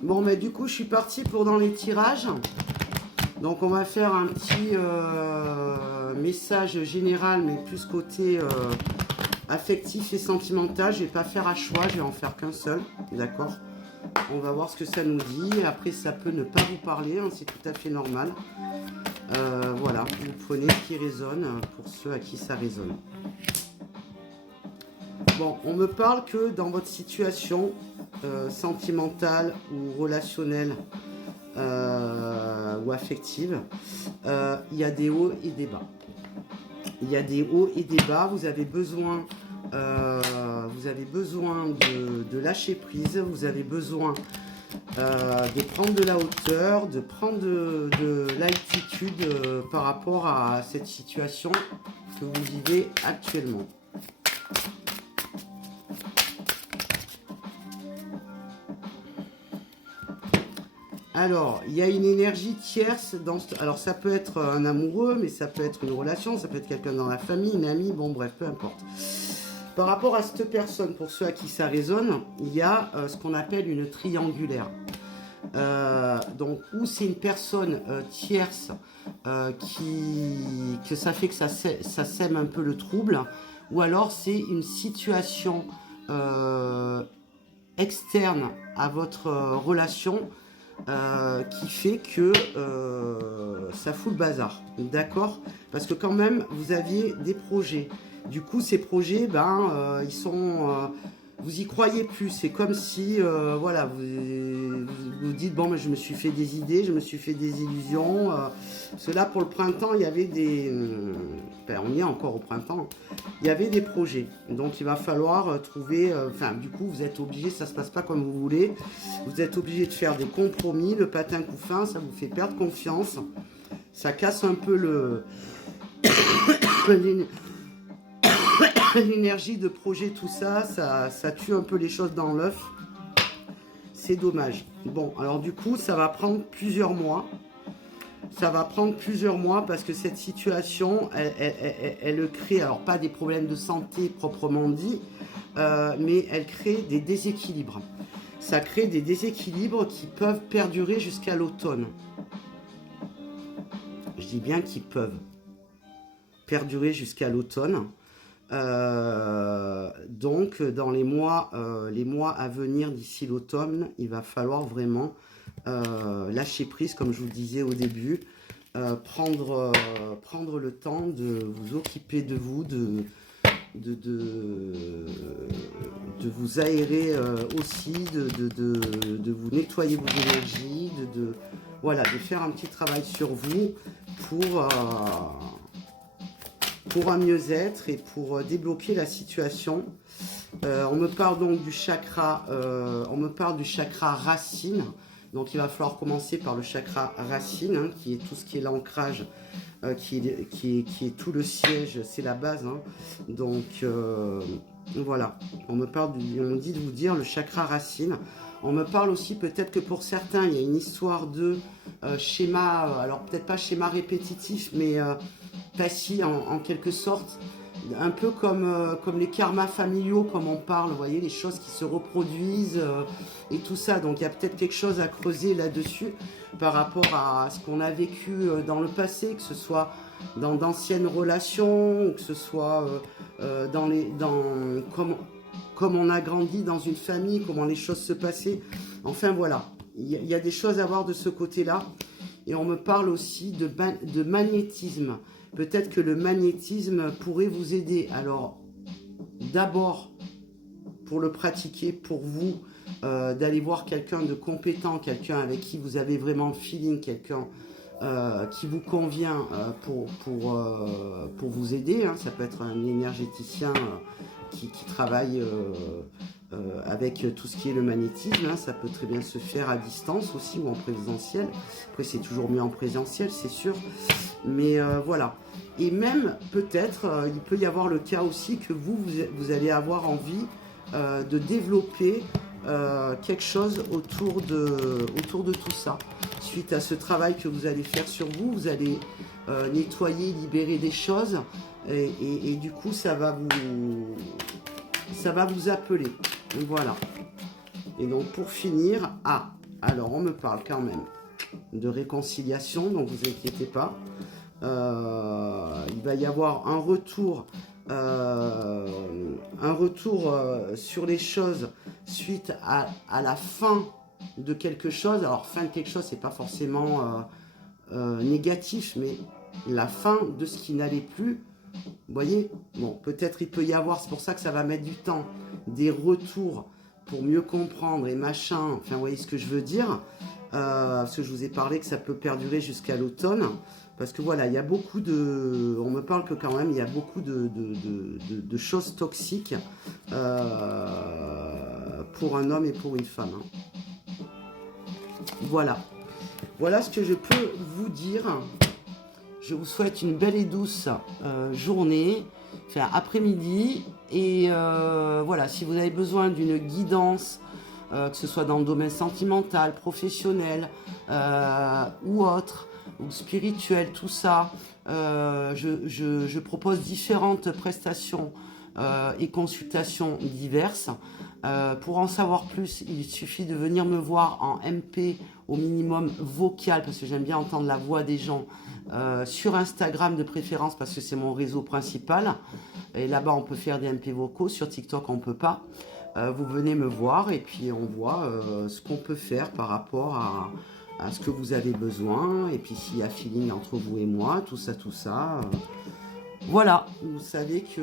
Bon, mais du coup, je suis partie pour dans les tirages. Donc, on va faire un petit message général, mais plus côté affectif et sentimental. Je vais pas faire à choix, je vais en faire qu'un seul. D'accord? On va voir ce que ça nous dit. Après, ça peut ne pas vous parler, hein, c'est tout à fait normal. Voilà, vous prenez ce qui résonne pour ceux à qui ça résonne. Bon, on me parle que dans votre situation sentimentale ou relationnelle ou affective, il y a des hauts et des bas. Il y a des hauts et des bas. Vous avez besoin de lâcher prise. Vous avez besoin de prendre de la hauteur, de prendre de l'altitude par rapport à cette situation que vous vivez actuellement. Alors, il y a une énergie tierce dans ce... Alors, ça peut être un amoureux, mais ça peut être une relation, ça peut être quelqu'un dans la famille, une amie, bon bref, peu importe. Par rapport à cette personne, pour ceux à qui ça résonne, il y a ce qu'on appelle une triangulaire. Donc, où c'est une personne tierce que ça fait que ça sème un peu le trouble, ou alors c'est une situation externe à votre relation qui fait que ça fout le bazar, d'accord? Parce que quand même, vous aviez des projets. Du coup, ces projets, ils sont... vous y croyez plus. C'est comme si, voilà, vous dites, bon, mais je me suis fait des idées, je me suis fait des illusions. Parce que là, pour le printemps, il y avait des... on y est encore au printemps. Il y avait des projets. Donc, il va falloir trouver... Enfin, du coup, vous êtes obligé, ça ne se passe pas comme vous voulez. Vous êtes obligé de faire des compromis. Le patin coup fin, ça vous fait perdre confiance. Ça casse un peu l'énergie de projet, tout ça, ça tue un peu les choses dans l'œuf. C'est dommage. Bon, alors du coup, ça va prendre plusieurs mois. Ça va prendre plusieurs mois parce que cette situation, elle crée, alors pas des problèmes de santé proprement dit, mais elle crée des déséquilibres. Ça crée des déséquilibres qui peuvent perdurer jusqu'à l'automne. Je dis bien qu'ils peuvent perdurer jusqu'à l'automne. Donc, dans les mois à venir d'ici l'automne, il va falloir vraiment lâcher prise, comme je vous le disais au début, prendre le temps de vous occuper de vous, de vous aérer aussi, de vous nettoyer vos énergies, voilà, de faire un petit travail sur vous pour un mieux-être et pour débloquer la situation. On me parle donc du chakra, racine. Donc il va falloir commencer par le chakra racine, hein, qui est tout ce qui est l'ancrage, qui est tout le siège, c'est la base. Hein. Donc voilà, on me dit de vous dire le chakra racine. On me parle aussi peut-être que pour certains, il y a une histoire de schéma, alors peut-être pas schéma répétitif, mais passif en quelque sorte. Un peu comme les karmas familiaux, comme on parle, vous voyez, les choses qui se reproduisent et tout ça. Donc il y a peut-être quelque chose à creuser là-dessus par rapport à ce qu'on a vécu dans le passé, que ce soit dans d'anciennes relations, ou que ce soit comme on a grandi dans une famille, comment les choses se passaient. Enfin voilà, il y a des choses à voir de ce côté-là. Et on me parle aussi de magnétisme. Peut-être que le magnétisme pourrait vous aider. Alors, d'abord, pour le pratiquer, pour vous, d'aller voir quelqu'un de compétent, quelqu'un avec qui vous avez vraiment le feeling, quelqu'un qui vous convient pour vous aider. Hein. Ça peut être un énergéticien qui travaille avec tout ce qui est le magnétisme. Hein. Ça peut très bien se faire à distance aussi ou en présentiel. Après, c'est toujours mieux en présentiel, c'est sûr. Mais voilà. Et même, peut-être, il peut y avoir le cas aussi que vous allez avoir envie de développer quelque chose autour de tout ça. Suite à ce travail que vous allez faire sur vous, vous allez nettoyer, libérer des choses. Et du coup, ça va vous appeler. Voilà. Et donc, pour finir, Alors, on me parle quand même de réconciliation, donc vous inquiétez pas. Il va y avoir un retour sur les choses suite à la fin de quelque chose. Alors, fin de quelque chose, c'est pas forcément négatif, mais la fin de ce qui n'allait plus. Vous voyez, bon, peut-être il peut y avoir, c'est pour ça que ça va mettre du temps, des retours pour mieux comprendre et machin, enfin, vous voyez ce que je veux dire, parce que je vous ai parlé que ça peut perdurer jusqu'à l'automne, parce que voilà, il y a beaucoup de, on me parle que quand même, il y a beaucoup de choses toxiques pour un homme et pour une femme. Hein. Voilà. Voilà ce que je peux vous dire. Je vous souhaite une belle et douce journée, enfin après-midi. Et voilà, si vous avez besoin d'une guidance, que ce soit dans le domaine sentimental, professionnel ou autre, ou spirituel, tout ça, je propose différentes prestations et consultations diverses. Pour en savoir plus, il suffit de venir me voir en MP au minimum vocal, parce que j'aime bien entendre la voix des gens, sur Instagram de préférence, parce que c'est mon réseau principal. Et là-bas, on peut faire des MP vocaux. Sur TikTok, on ne peut pas. Vous venez me voir et puis on voit ce qu'on peut faire par rapport à ce que vous avez besoin. Et puis s'il y a feeling entre vous et moi, tout ça, tout ça. Voilà, vous savez qu'il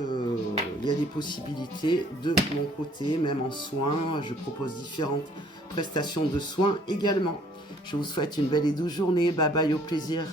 y a des possibilités de mon côté, même en soins. Je propose différentes prestations de soins également. Je vous souhaite une belle et douce journée. Bye bye, au plaisir.